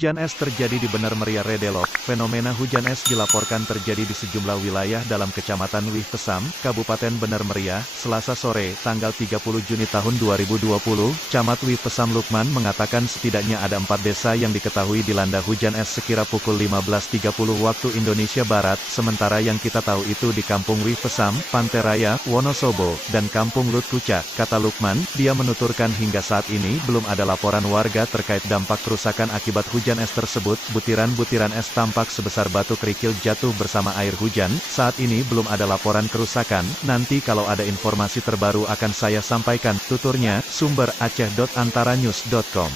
Hujan es terjadi di Bener Meriah Redelok. Fenomena hujan es dilaporkan terjadi di sejumlah wilayah dalam Kecamatan Wih Pesam, Kabupaten Bener Meriah, Selasa sore, tanggal 30 Juni tahun 2020. Camat Wih Pesam Lukman mengatakan setidaknya ada 4 desa yang diketahui dilanda hujan es sekira pukul 15.30 waktu Indonesia Barat, sementara yang kita tahu itu di Kampung Wih Pesam, Pantai Raya, Wonosobo, dan Kampung Lut Kucak. Kata Lukman, dia menuturkan hingga saat ini belum ada laporan warga terkait dampak kerusakan akibat hujan es tersebut. Butiran-butiran es tampak sebesar batu kerikil jatuh bersama air hujan. Saat ini belum ada laporan kerusakan, nanti kalau ada informasi terbaru akan saya sampaikan, tuturnya. Sumber aceh.antaranews.com.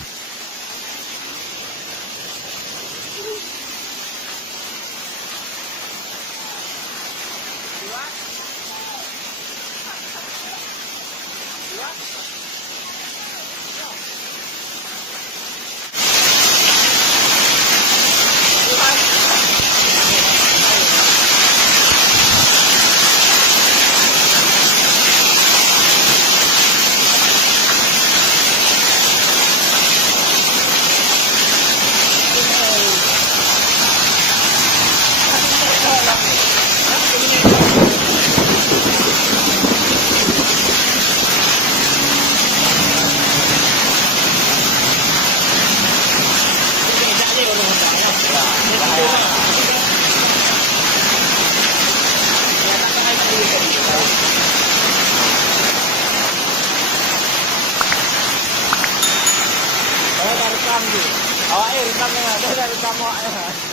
Rekam gitu. Awak rekam ya, dari kamu.